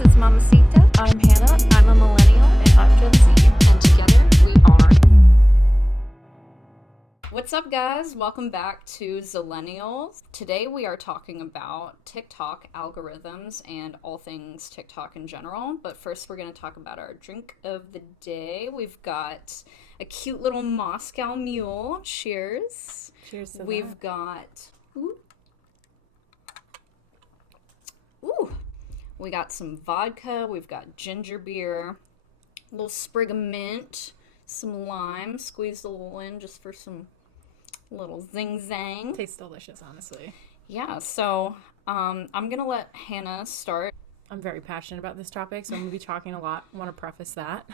it's Mamacita. I'm Hannah. I'm a millennial. And I'm Gen Z. And together we are. What's up, guys? Welcome back to Zillennials. Today we are talking about TikTok algorithms and all things TikTok in general. But first we're going to talk about our drink of the day. We've got a cute little Moscow Mule. Cheers. Cheers to We've that. got... Ooh. We got some vodka. We've got ginger beer. A little sprig of mint. Some lime. Squeezed a little in just for some... little zing-zang. Tastes delicious, honestly. Yeah, so I'm going to let Hannah start. I'm very passionate about this topic, so I'm going to be talking a lot. I want to preface that.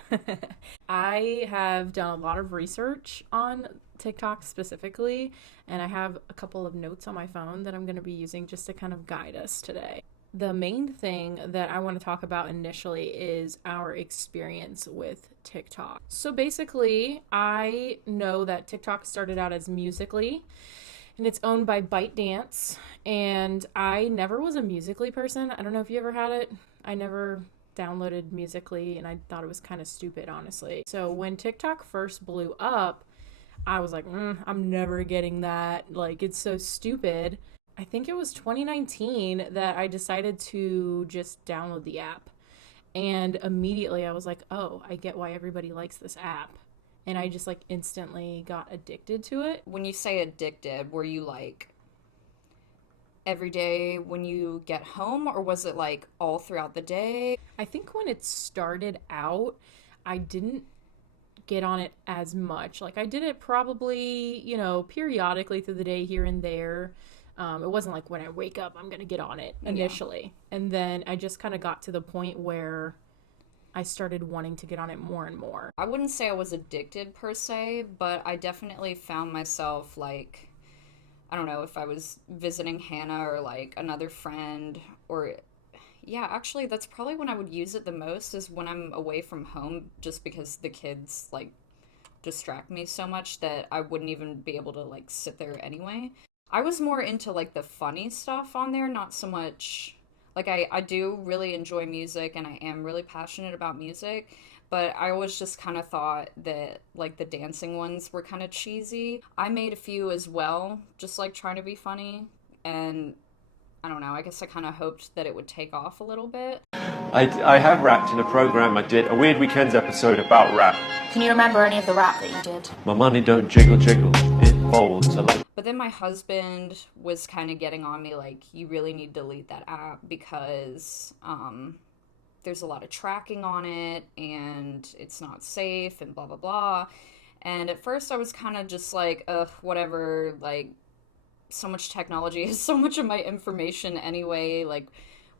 I have done a lot of research on TikTok specifically, and I have a couple of notes on my phone that I'm going to be using just to kind of guide us today. The main thing that I want to talk about initially is our experience with TikTok. So basically, I know that TikTok started out as Musical.ly, and it's owned by ByteDance, and I never was a Musical.ly person. I don't know if you ever had it. I never downloaded Musical.ly, and I thought it was kind of stupid, honestly. So when TikTok first blew up, I was like, I'm never getting that. Like, it's so stupid. I think it was 2019 that I decided to just download the app. And immediately I was like, oh, I get why everybody likes this app. And I just like instantly got addicted to it. When you say addicted, were you like every day when you get home, or was it like all throughout the day? I think when it started out, I didn't get on it as much. Like I did it probably, periodically through the day here and there. It wasn't like when I wake up, I'm going to get on it initially. Yeah. And then I just kind of got to the point where I started wanting to get on it more and more. I wouldn't say I was addicted per se, but I definitely found myself like, I don't know, if I was visiting Hannah or like another friend or... Yeah, actually, that's probably when I would use it the most is when I'm away from home, just because the kids like distract me so much that I wouldn't even be able to like sit there anyway. I was more into, like, the funny stuff on there, not so much... Like, I do really enjoy music, and I am really passionate about music, but I always just kind of thought that, like, the dancing ones were kind of cheesy. I made a few as well, just, like, trying to be funny, and I don't know, I guess I kind of hoped that it would take off a little bit. I have rapped in a program I did, a Weird Weekends episode about rap. Can you remember any of the rap that you did? My money don't jiggle jiggle, it folds. But then my husband was kind of getting on me like, you really need to delete that app because there's a lot of tracking on it and it's not safe and blah, blah, blah. And at first I was kind of just like, ugh, whatever, like, so much technology is so much of my information anyway, like,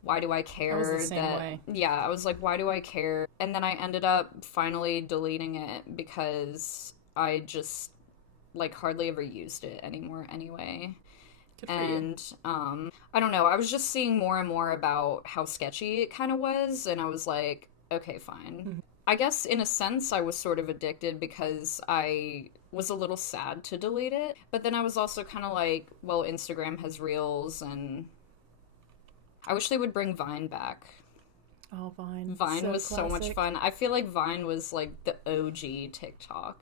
why do I care? I was the same way. Yeah, I was like, why do I care? And then I ended up finally deleting it because I just, like, hardly ever used it anymore anyway. Good for you. I don't know, I was just seeing more and more about how sketchy it kind of was, and I was like, okay, fine. Mm-hmm. I guess in a sense I was sort of addicted because I was a little sad to delete it, but then I was also kind of like, well, Instagram has Reels, and I wish they would bring Vine back. Oh, Vine. Vine was so much fun. I feel like Vine was like the OG TikTok.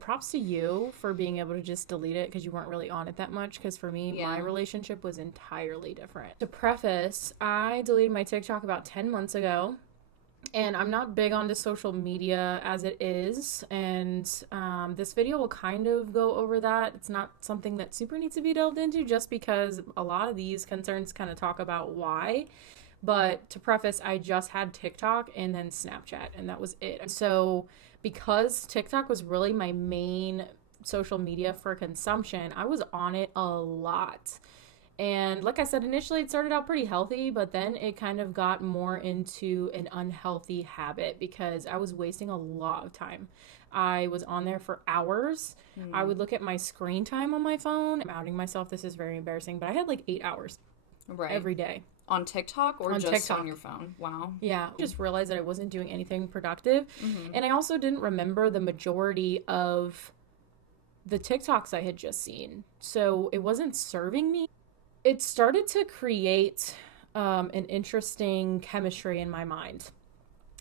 Props to you for being able to just delete it because you weren't really on it that much, because for me, my relationship was entirely different. To preface, I deleted my TikTok about 10 months ago, and I'm not big onto social media as it is, and this video will kind of go over that. It's not something that super needs to be delved into just because a lot of these concerns kind of talk about why. But to preface, I just had TikTok and then Snapchat, and that was it. So because TikTok was really my main social media for consumption, I was on it a lot. And like I said, initially it started out pretty healthy, but then it kind of got more into an unhealthy habit because I was wasting a lot of time. I was on there for hours. I would look at my screen time on my phone. I'm outing myself. This is very embarrassing, but I had like 8 hours every day. On TikTok or on just TikTok. On your phone? Wow. Yeah. I just realized that I wasn't doing anything productive. Mm-hmm. And I also didn't remember the majority of the TikToks I had just seen. So it wasn't serving me. It started to create an interesting chemistry in my mind.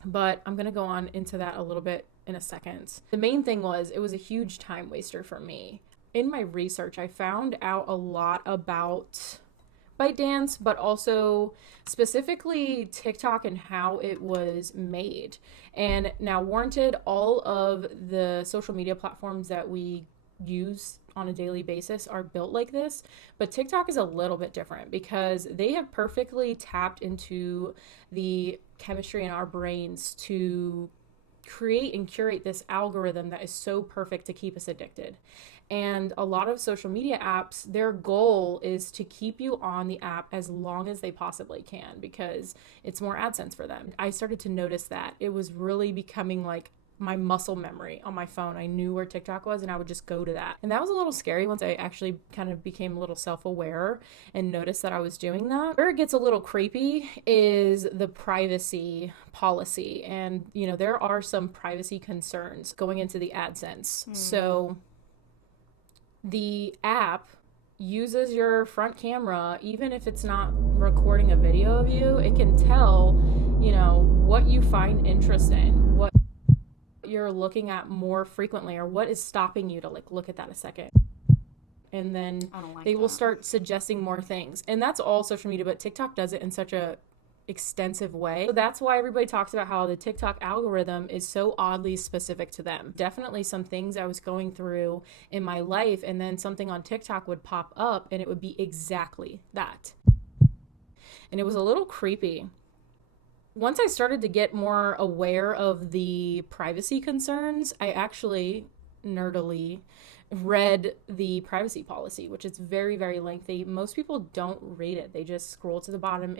But I'm going to go on into that a little bit in a second. The main thing was it was a huge time waster for me. In my research, I found out a lot about ByteDance, but also specifically TikTok and how it was made. And now, warranted, all of the social media platforms that we use on a daily basis are built like this, but TikTok is a little bit different because they have perfectly tapped into the chemistry in our brains to create and curate this algorithm that is so perfect to keep us addicted. And a lot of social media apps, their goal is to keep you on the app as long as they possibly can because it's more AdSense for them. I started to notice that it was really becoming like my muscle memory on my phone. I knew where TikTok was and I would just go to that. And that was a little scary once I actually kind of became a little self-aware and noticed that I was doing that. Where it gets a little creepy is the privacy policy. And, you know, there are some privacy concerns going into the AdSense. So the app uses your front camera, even if it's not recording a video of you, it can tell, you know, what you find interesting, what you're looking at more frequently, or what is stopping you to like look at that a second. And then they will start suggesting more things. And that's all social media, but TikTok does it in such a extensive way. So that's why everybody talks about how the TikTok algorithm is so oddly specific to them. Definitely some things I was going through in my life, and then something on TikTok would pop up and it would be exactly that. And it was a little creepy. Once I started to get more aware of the privacy concerns, I actually nerdily read the privacy policy, which is very, very lengthy. Most people don't read it. They just scroll to the bottom,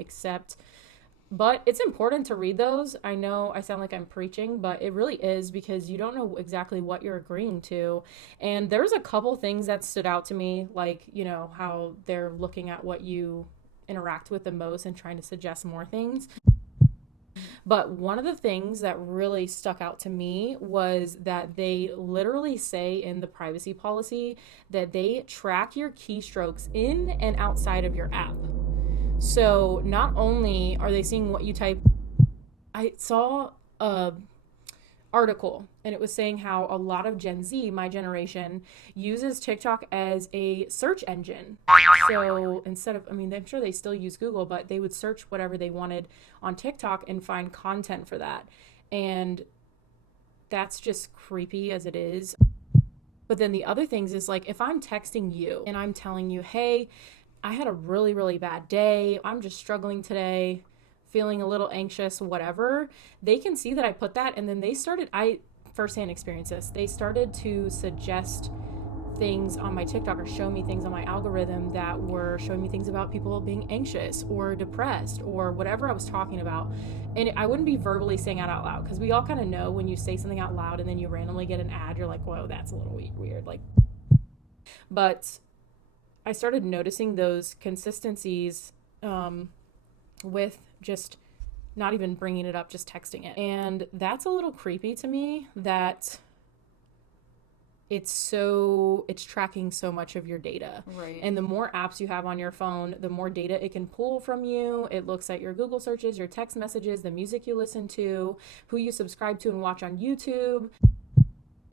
but it's important to read those. I know I sound like I'm preaching, but it really is because you don't know exactly what you're agreeing to. And there's a couple things that stood out to me, like, you know, how they're looking at what you interact with the most and trying to suggest more things. But one of the things that really stuck out to me was that they literally say in the privacy policy that they track your keystrokes in and outside of your app. So not only are they seeing what you type, I saw a article and it was saying how a lot of Gen Z, my generation, uses TikTok as a search engine. So instead of, I mean, I'm sure they still use Google, but they would search whatever they wanted on TikTok and find content for that. And that's just creepy as it is. But then the other things is like, if I'm texting you and I'm telling you, hey, I had a really, really bad day, I'm just struggling today, feeling a little anxious, whatever, they can see that I put that. And then I firsthand experienced this. They started to suggest things on my TikTok or show me things on my algorithm that were showing me things about people being anxious or depressed or whatever I was talking about. And I wouldn't be verbally saying it out loud because we all kind of know when you say something out loud and then you randomly get an ad, you're like, whoa, that's a little weird. Like, but I started noticing those consistencies with just not even bringing it up, just texting it. And that's a little creepy to me that it's tracking so much of your data. Right. And the more apps you have on your phone, the more data it can pull from you. It looks at your Google searches, your text messages, the music you listen to, who you subscribe to and watch on YouTube.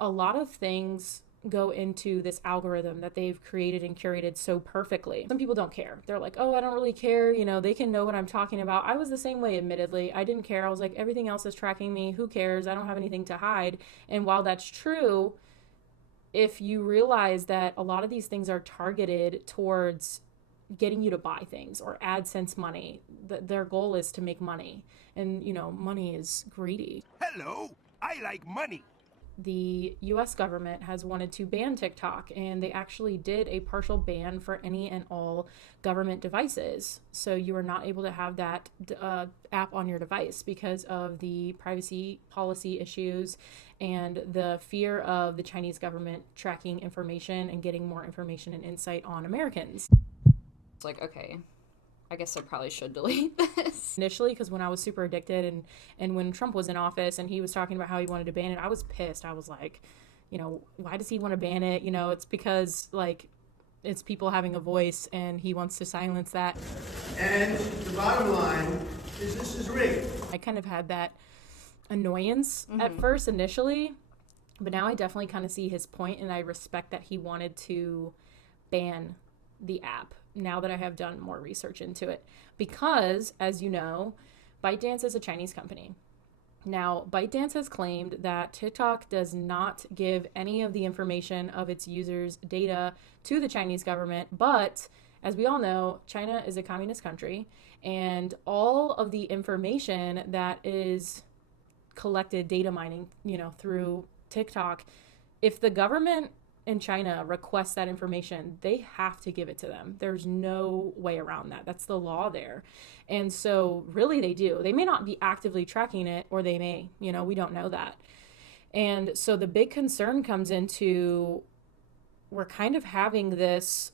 A lot of things go into this algorithm that they've created and curated so perfectly. Some people don't care. They're like, oh, I don't really care. You know, they can know what I'm talking about. I was the same way, admittedly. I didn't care. I was like, everything else is tracking me. Who cares? I don't have anything to hide. And while that's true, if you realize that a lot of these things are targeted towards getting you to buy things or AdSense money, their goal is to make money. And, you know, money is greedy. Hello, I like money. The US government has wanted to ban TikTok, and they actually did a partial ban for any and all government devices. So you are not able to have that app on your device because of the privacy policy issues and the fear of the Chinese government tracking information and getting more information and insight on Americans. It's like, okay, I guess I probably should delete this. Initially, because when I was super addicted and when Trump was in office and he was talking about how he wanted to ban it, I was pissed. I was like, why does he want to ban it? It's because, like, it's people having a voice and he wants to silence that. And the bottom line is this is rigged. I kind of had that annoyance at first initially, but now I definitely kind of see his point, and I respect that he wanted to ban the app now that I have done more research into it. Because, as you know, ByteDance is a Chinese company. Now, ByteDance has claimed that TikTok does not give any of the information of its users' data to the Chinese government, but as we all know, China is a communist country, and all of the information that is collected data mining, through TikTok, if the government in China requests that information, they have to give it to them. There's no way around that. That's the law there. And so really they do. They may not be actively tracking it, or they may, we don't know that. And so the big concern comes into, we're kind of having this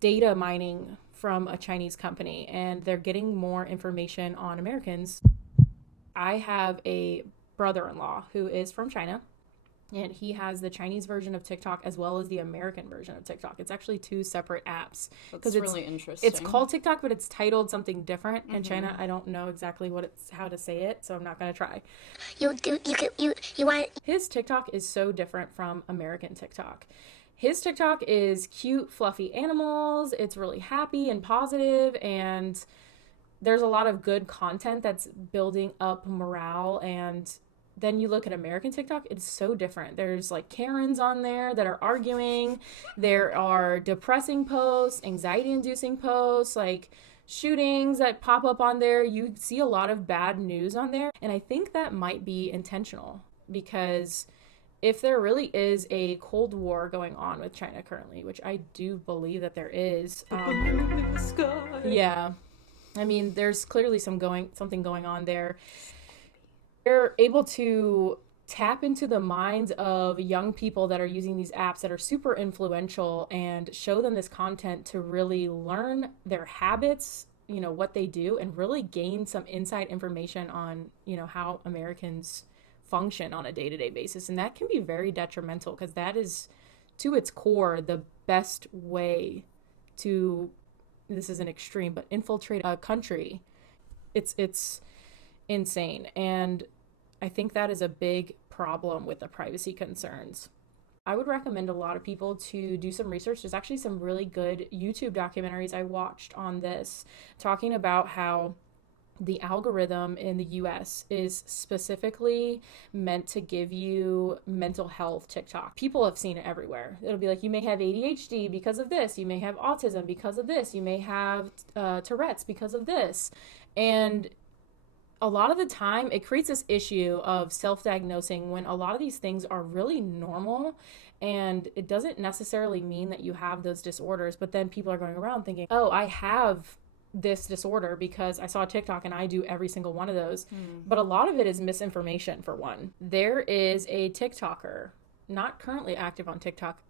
data mining from a Chinese company, and they're getting more information on Americans. I have a brother-in-law who is from China, and he has the Chinese version of TikTok as well as the American version of TikTok. It's actually two separate apps. That's really interesting. It's called TikTok, but it's titled something different in China. I don't know exactly how to say it, so I'm not going to try. You want... His TikTok is so different from American TikTok. His TikTok is cute, fluffy animals. It's really happy and positive, and there's a lot of good content that's building up morale. And then you look at American TikTok, it's so different. There's like Karens on there that are arguing. There are depressing posts, anxiety-inducing posts, like shootings that pop up on there. You see a lot of bad news on there. And I think that might be intentional, because if there really is a Cold War going on with China currently, which I do believe that there is. Yeah. I mean, there's clearly something going on there. They're able to tap into the minds of young people that are using these apps that are super influential, and show them this content to really learn their habits, what they do, and really gain some inside information on, how Americans function on a day-to-day basis. And that can be very detrimental, because that is, to its core, the best way to, this is an extreme, but infiltrate a country. It's insane. And I think that is a big problem with the privacy concerns. I would recommend a lot of people to do some research. There's actually some really good YouTube documentaries I watched on this, talking about how the algorithm in the US is specifically meant to give you mental health TikTok. People have seen it everywhere. It'll be like, you may have ADHD because of this. You may have autism because of this. You may have Tourette's because of this. And a lot of the time it creates this issue of self-diagnosing, when a lot of these things are really normal, and it doesn't necessarily mean that you have those disorders. But then people are going around thinking, oh, I have this disorder because I saw TikTok and I do every single one of those. But a lot of it is misinformation, for one. There is a TikToker, not currently active on TikTok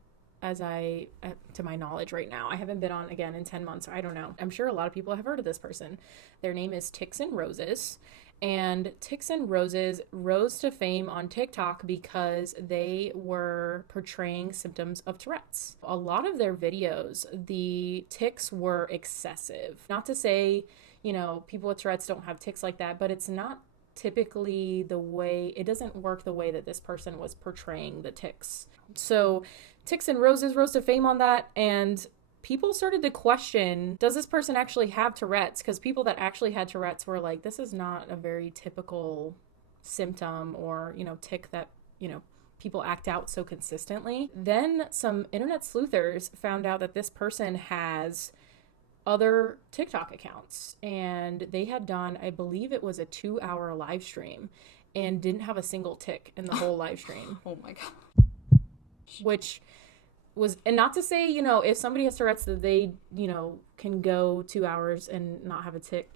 to my knowledge right now. I haven't been on again in 10 months. I don't know. I'm sure a lot of people have heard of this person. Their name is Tiks and Roses. And Tiks and Roses rose to fame on TikTok because they were portraying symptoms of Tourette's. A lot of their videos, the tics were excessive. Not to say, people with Tourette's don't have tics like that, but it's not typically it doesn't work the way that this person was portraying the tics. So Tiks and Roses rose to fame on that, and people started to question, does this person actually have Tourette's? Because people that actually had Tourette's were like, this is not a very typical symptom or, tic that, people act out so consistently. Then some internet sleuthers found out that this person has other TikTok accounts, and they had done, I believe it was a 2-hour live stream, and didn't have a single tick in the whole live stream. Oh my God. Which was, and not to say, if somebody has Tourette's that they, can go 2 hours and not have a tick,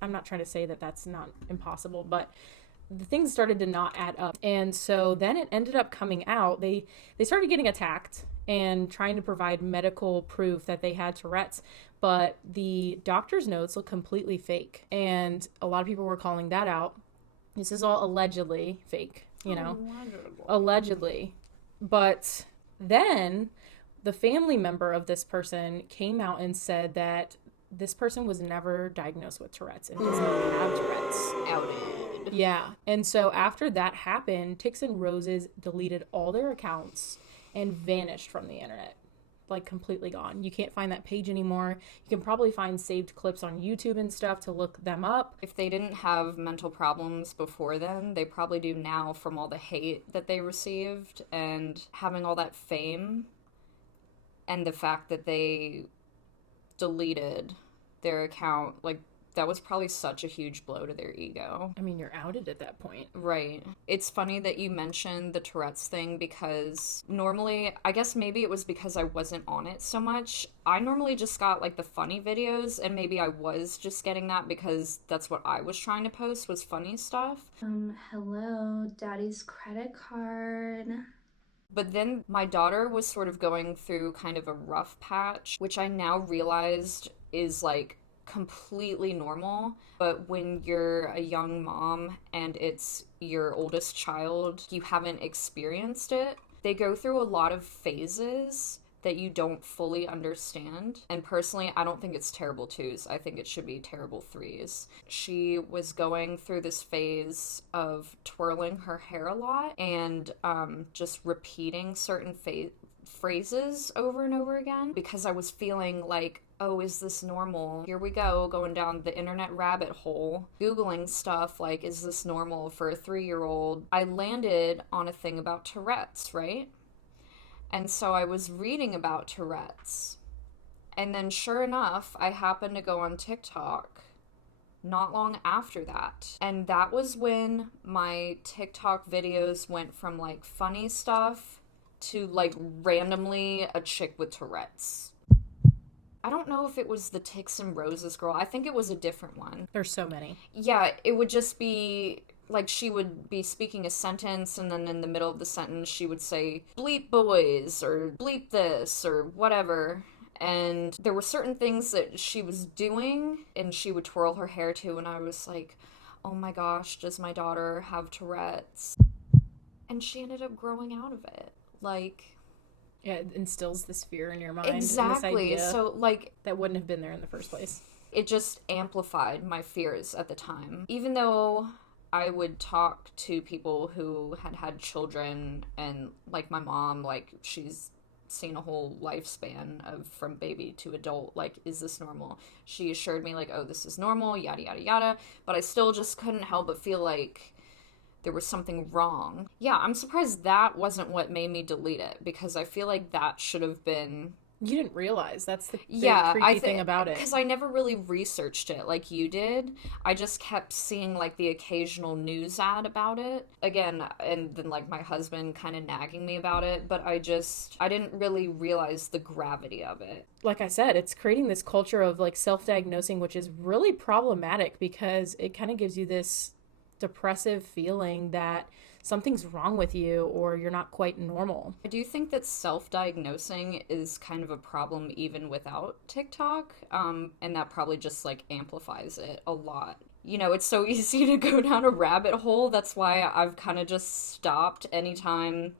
I'm not trying to say that that's not impossible, but the things started to not add up. And so then it ended up coming out, they started getting attacked and trying to provide medical proof that they had Tourette's, but the doctor's notes look completely fake. And a lot of people were calling that out. This is all allegedly fake, allegedly. But then the family member of this person came out and said that this person was never diagnosed with Tourette's and does not have Tourette's. Outed. Yeah. And so after that happened, Tix and Roses deleted all their accounts and vanished from the internet. Like completely gone. You can't find that page anymore. You can probably find saved clips on YouTube and stuff to look them up. If they didn't have mental problems before then, they probably do now from all the hate that they received and having all that fame and the fact that they deleted their account. Like, that was probably such a huge blow to their ego. I mean, you're outed at that point. Right. It's funny that you mentioned the Tourette's thing because normally, I guess maybe it was because I wasn't on it so much. I normally just got like the funny videos, and maybe I was just getting that because that's what I was trying to post, was funny stuff. Hello, daddy's credit card. But then my daughter was sort of going through kind of a rough patch, which I now realized is like completely normal. But when you're a young mom and it's your oldest child, you haven't experienced it. They go through a lot of phases that you don't fully understand. And personally, I don't think it's terrible twos. I think it should be terrible threes. She was going through this phase of twirling her hair a lot and just repeating certain phrases over and over again because I was feeling like, oh, is this normal? Here we go, going down the internet rabbit hole, Googling stuff like, is this normal for a 3-year-old? I landed on a thing about Tourette's, right? And so I was reading about Tourette's. And then sure enough, I happened to go on TikTok not long after that. And that was when my TikTok videos went from like funny stuff to like randomly a chick with Tourette's. I don't know if it was the Tix and Roses girl. I think it was a different one. There's so many. Yeah, it would just be like she would be speaking a sentence and then in the middle of the sentence she would say bleep boys or bleep this or whatever. And there were certain things that she was doing and she would twirl her hair to, and I was like, oh my gosh, does my daughter have Tourette's? And she ended up growing out of it. Like, yeah, it instills this fear in your mind. Exactly. This idea so like that wouldn't have been there in the first place. It just amplified my fears at the time. Even though I would talk to people who had had children, and like my mom, like she's seen a whole lifespan of from baby to adult, like, is this normal? She assured me like, oh, this is normal, yada yada yada, but I still just couldn't help but feel like there was something wrong. Yeah, I'm surprised that wasn't what made me delete it, because I feel like that should have been... You didn't realize. That's the yeah, creepy thing about it. Because I never really researched it like you did. I just kept seeing, like, the occasional news ad about it. Again, and then, like, my husband kind of nagging me about it. But I didn't really realize the gravity of it. Like I said, it's creating this culture of, like, self-diagnosing, which is really problematic because it kind of gives you this depressive feeling that something's wrong with you or you're not quite normal. I do think that self-diagnosing is kind of a problem even without TikTok, and that probably just like amplifies it a lot. You know, it's so easy to go down a rabbit hole. That's why I've kind of just stopped anytime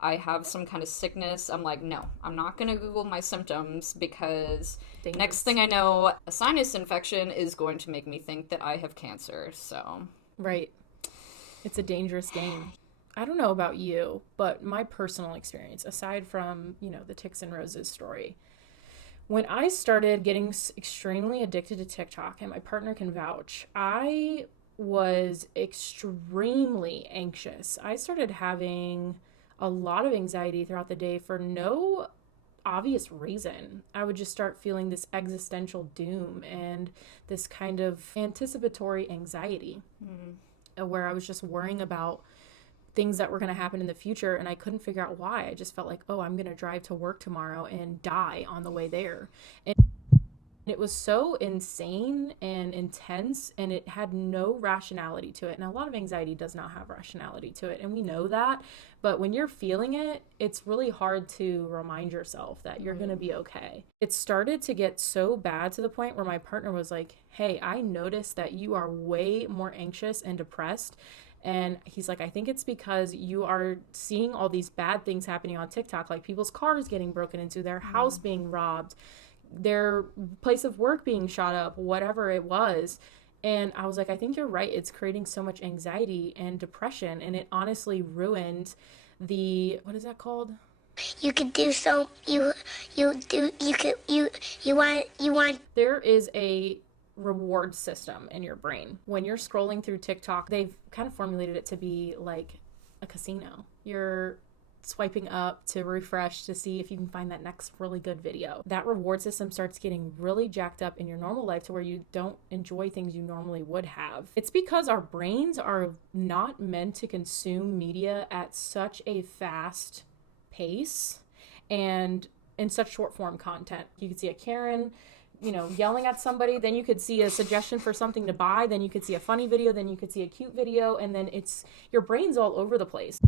I have some kind of sickness. I'm like, no, I'm not going to Google my symptoms because next thing I know, a sinus infection is going to make me think that I have cancer, so... Right. It's a dangerous game. I don't know about you, but my personal experience, aside from, you know, the Tix and Roses story, when I started getting extremely addicted to TikTok, and my partner can vouch, I was extremely anxious. I started having a lot of anxiety throughout the day for no obvious reason. I would just start feeling this existential doom and this kind of anticipatory anxiety. Where I was just worrying about things that were going to happen in the future, and I couldn't figure out why. I just felt like, oh, I'm going to drive to work tomorrow and die on the way there. And it was so insane and intense, and it had no rationality to it. And a lot of anxiety does not have rationality to it, and we know that. But when you're feeling it, it's really hard to remind yourself that you're going to be okay. It started to get so bad to the point where my partner was like, hey, I noticed that you are way more anxious and depressed, And he's like, I think it's because you are seeing all these bad things happening on TikTok, like people's cars getting broken into, their house being robbed, their place of work being shot up, whatever it was. And I was like, I think you're right. It's creating so much anxiety and depression. And it honestly ruined what is that called? You could do so. You want. There is a reward system in your brain. When you're scrolling through TikTok, they've kind of formulated it to be like a casino. You're swiping up to refresh to see if you can find that next really good video. That reward system starts getting really jacked up in your normal life to where you don't enjoy things you normally would have. It's because our brains are not meant to consume media at such a fast pace and in such short form content. You could see a Karen, yelling at somebody, then you could see a suggestion for something to buy, then you could see a funny video, then you could see a cute video, and then your brain's all over the place.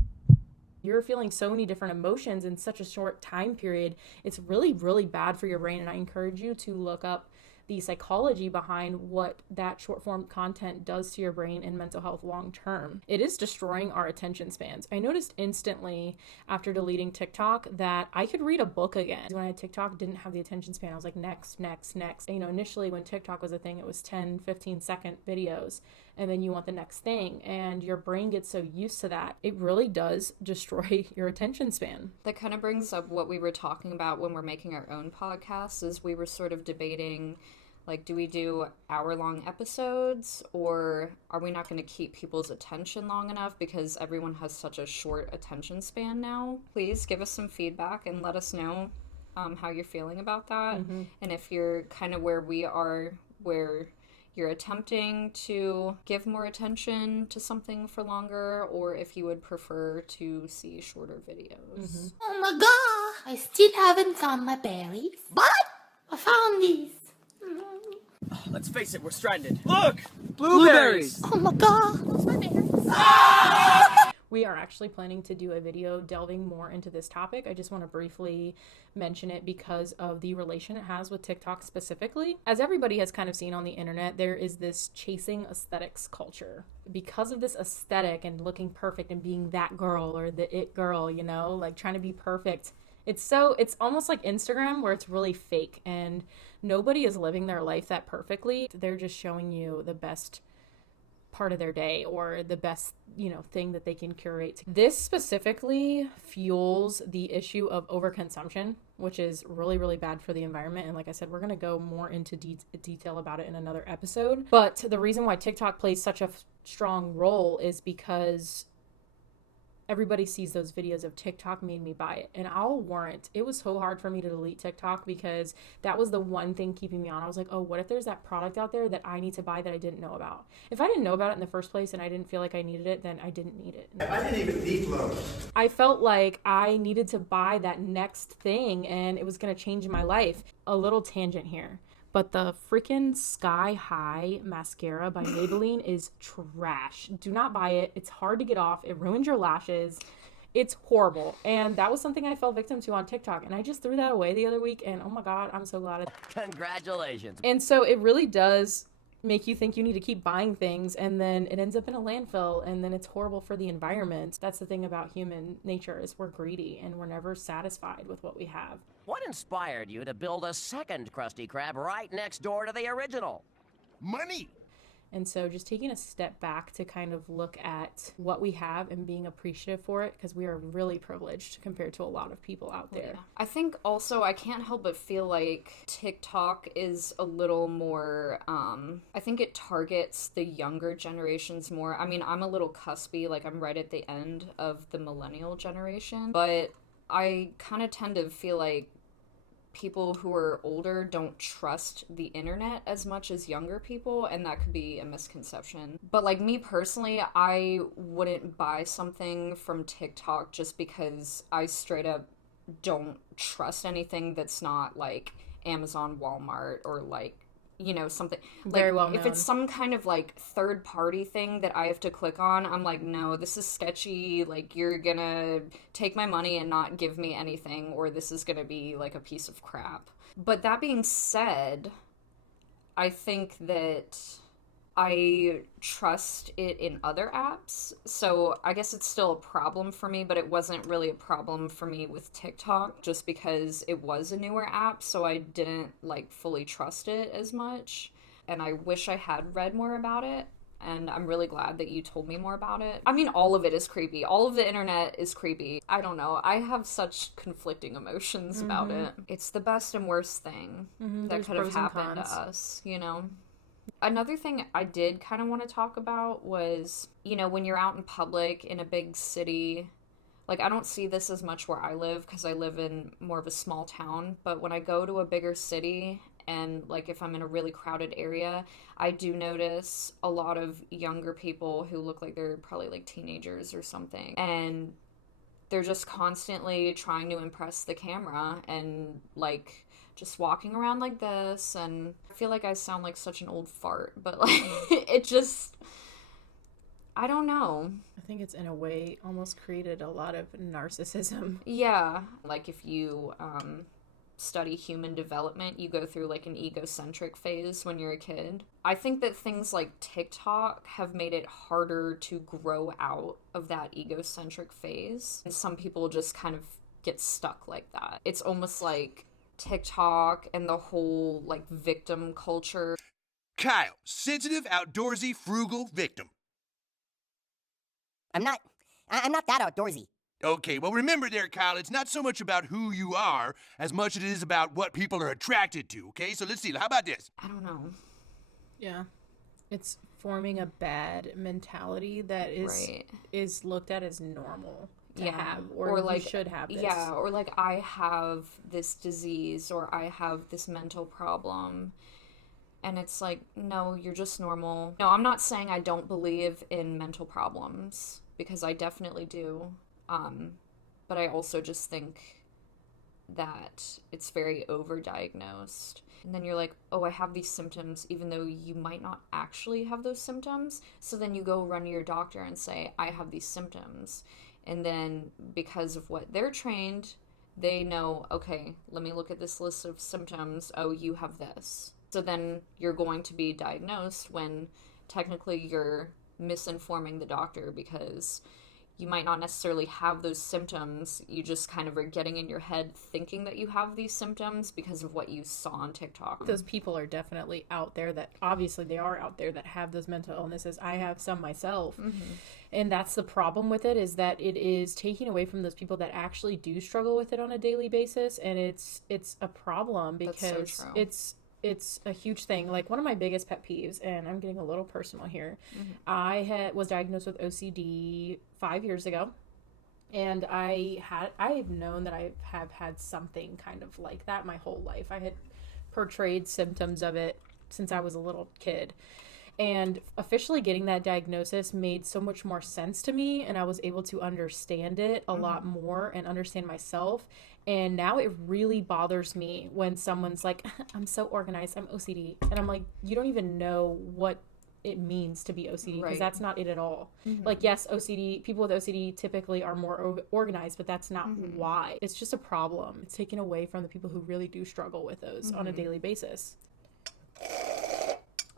You're feeling so many different emotions in such a short time period. It's really, really bad for your brain, and I encourage you to look up the psychology behind what that short form content does to your brain and mental health long term. It is destroying our attention spans. I noticed instantly after deleting TikTok that I could read a book again. When I had TikTok, didn't have the attention span. I was like, next. Initially when TikTok was a thing, it was 10, 15-second videos. And then you want the next thing, and your brain gets so used to that. It really does destroy your attention span. That kind of brings up what we were talking about when we're making our own podcasts, is we were sort of debating, like, do we do hour-long episodes, or are we not going to keep people's attention long enough because everyone has such a short attention span now? Please give us some feedback and let us know how you're feeling about that. Mm-hmm. And if you're kind of where we are, where you're attempting to give more attention to something for longer, or if you would prefer to see shorter videos. Mm-hmm. Oh my god, I still haven't found my berries, but I found these. Let's face it, we're stranded. Look! Blueberries! Oh my god, those my berries. We are actually planning to do a video delving more into this topic. I just want to briefly mention it because of the relation it has with TikTok specifically. As everybody has kind of seen on the internet, there is this chasing aesthetics culture. Because of this aesthetic and looking perfect and being that girl or the it girl, like trying to be perfect. It's almost like Instagram where it's really fake and nobody is living their life that perfectly. They're just showing you the best part of their day or the best, thing that they can curate. This specifically fuels the issue of overconsumption, which is really, really bad for the environment. And like I said, we're going to go more into detail about it in another episode. But the reason why TikTok plays such a strong role is because everybody sees those videos of TikTok made me buy it. And I'll warrant, it was so hard for me to delete TikTok because that was the one thing keeping me on. I was like, oh, what if there's that product out there that I need to buy that I didn't know about? If I didn't know about it in the first place and I didn't feel like I needed it, then I didn't need it. I didn't even need clothes. I felt like I needed to buy that next thing and it was going to change my life. A little tangent here. But the freaking Sky High mascara by Maybelline is trash. Do not buy it. It's hard to get off. It ruins your lashes. It's horrible. And that was something I fell victim to on TikTok. And I just threw that away the other week. And oh my God, I'm so glad. Congratulations. And so it really does make you think you need to keep buying things. And then it ends up in a landfill. And then it's horrible for the environment. That's the thing about human nature is we're greedy and we're never satisfied with what we have. What inspired you to build a second Krusty Krab right next door to the original? Money! And so just taking a step back to kind of look at what we have and being appreciative for it, because we are really privileged compared to a lot of people out there. Yeah. I think also I can't help but feel like TikTok is a little more, I think it targets the younger generations more. I mean, I'm a little cuspy, like I'm right at the end of the millennial generation, but I kind of tend to feel like people who are older don't trust the internet as much as younger people, and that could be a misconception. But like me personally, I wouldn't buy something from TikTok just because I straight up don't trust anything that's not like Amazon, Walmart, or like, something like very well known. If it's some kind of like third party thing that I have to click on, I'm like, no, this is sketchy. Like, you're gonna take my money and not give me anything, or this is gonna be like a piece of crap. But that being said, I think that I trust it in other apps. So I guess it's still a problem for me, but it wasn't really a problem for me with TikTok just because it was a newer app, so I didn't like fully trust it as much. And I wish I had read more about it. And I'm really glad that you told me more about it. I mean, all of it is creepy. All of the internet is creepy. I don't know. I have such conflicting emotions about it. It's the best and worst thing that could have happened to us, you know? Another thing I did kind of want to talk about was, you know, when you're out in public in a big city, like I don't see this as much where I live because I live in more of a small town, but when I go to a bigger city and like if I'm in a really crowded area, I do notice a lot of younger people who look like they're probably like teenagers or something, and they're just constantly trying to impress the camera and like just walking around like this, and I feel like I sound like such an old fart, but like it just, I don't know. I think it's in a way almost created a lot of narcissism. Yeah, like if you study human development, you go through like an egocentric phase when you're a kid. I think that things like TikTok have made it harder to grow out of that egocentric phase. And some people just kind of get stuck like that. It's almost like TikTok and the whole like victim culture. Kyle, sensitive, outdoorsy, frugal victim. I'm not that outdoorsy. Okay, well remember there, Kyle, it's not so much about who you are as much as it is about what people are attracted to, okay? So let's see, how about this? I don't know. Yeah. It's forming a bad mentality that is looked at as normal to have, or like you should have this. Yeah, or like I have this disease or I have this mental problem. And it's like, no, you're just normal. No, I'm not saying I don't believe in mental problems, because I definitely do. But I also just think that it's very overdiagnosed. And then you're like, oh, I have these symptoms, even though you might not actually have those symptoms. So then you go run to your doctor and say, I have these symptoms. And then because of what they're trained, they know, okay, let me look at this list of symptoms. Oh, you have this. So then you're going to be diagnosed when technically you're misinforming the doctor, because you might not necessarily have those symptoms. You just kind of are getting in your head thinking that you have these symptoms because of what you saw on TikTok. Those people are definitely out there that, obviously they are out there that have those mental illnesses. I have some myself. And that's the problem with it, is that it is taking away from those people that actually do struggle with it on a daily basis. And it's a problem because it's a huge thing. Like one of my biggest pet peeves, and I'm getting a little personal here, I was diagnosed with OCD 5 years ago, and I've known that I have had something kind of like that my whole life. I had portrayed symptoms of it since I was a little kid, and officially getting that diagnosis made so much more sense to me, and I was able to understand it a lot more and understand myself. And now it really bothers me when someone's like, I'm so organized, I'm OCD. And I'm like, you don't even know what it means to be OCD, because that's not it at all. Like, yes, people with OCD typically are more organized, but that's not why. It's just a problem. It's taken away from the people who really do struggle with those on a daily basis.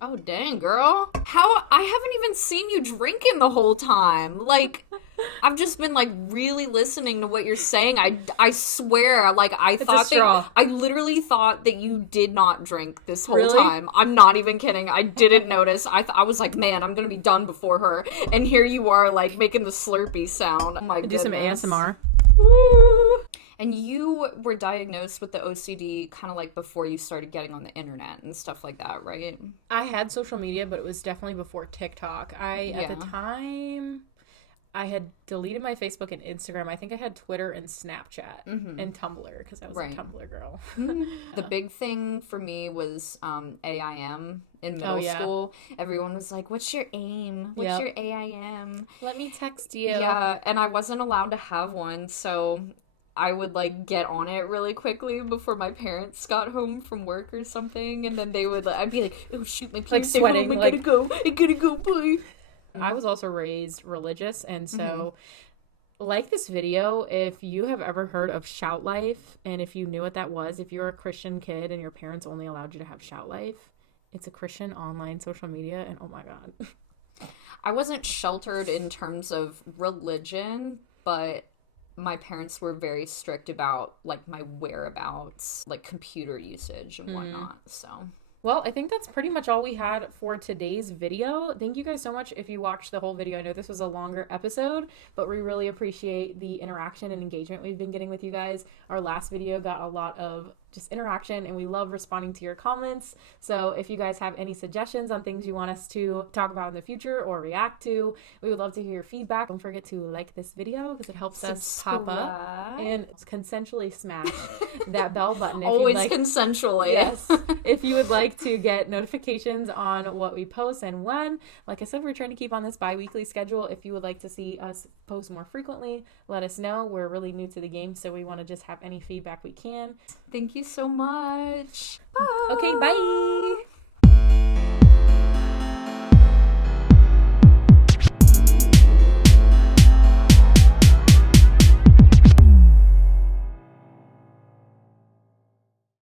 Oh, dang, girl. I haven't even seen you drinking the whole time. Like, I've just been, like, really listening to what you're saying. I swear, like, I literally thought that you did not drink this whole time. I'm not even kidding. I didn't notice. I was like, man, I'm gonna be done before her. And here you are, like, making the slurpee sound. Oh my goodness. Do some ASMR. Woo. And you were diagnosed with the OCD kind of like before you started getting on the internet and stuff like that, right? I had social media, but it was definitely before TikTok. At the time, I had deleted my Facebook and Instagram. I think I had Twitter and Snapchat and Tumblr, because I was a Tumblr girl. The big thing for me was AIM in middle school. Everyone was like, what's your AIM? What's your AIM? Let me text you. Yeah, and I wasn't allowed to have one, so I would, like, get on it really quickly before my parents got home from work or something, and then I'd be like, oh, shoot, my parents like sweating, home, I gotta go, bye. I was also raised religious, and so, like this video, if you have ever heard of Shout Life, and if you knew what that was, if you're a Christian kid and your parents only allowed you to have Shout Life, it's a Christian online social media, and oh my God. I wasn't sheltered in terms of religion, but my parents were very strict about like my whereabouts, like computer usage and whatnot. So well, I think that's pretty much all we had for today's video. Thank you guys so much if you watched the whole video. I know this was a longer episode, but we really appreciate the interaction and engagement we've been getting with you guys. Our last video got a lot of just interaction, and we love responding to your comments. So if you guys have any suggestions on things you want us to talk about in the future or react to, we would love to hear your feedback. Don't forget to like this video because it helps us pop up, and consensually smash that bell button. If always like, consensually. Yes. If you would like to get notifications on what we post and when. Like I said, we're trying to keep on this bi-weekly schedule. If you would like to see us post more frequently, let us know. We're really new to the game, so we want to just have any feedback we can. Thank you so much. Bye. Okay, bye.